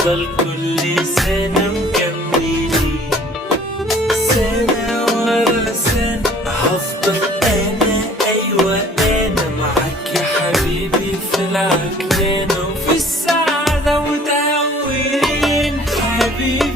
نفضل كل سنة مكملين، سنة ورا سنة هفضل أنا، أيوة أنا معاك يا حبيبي في العكنانة وفي السعادة متهورين حبيبي.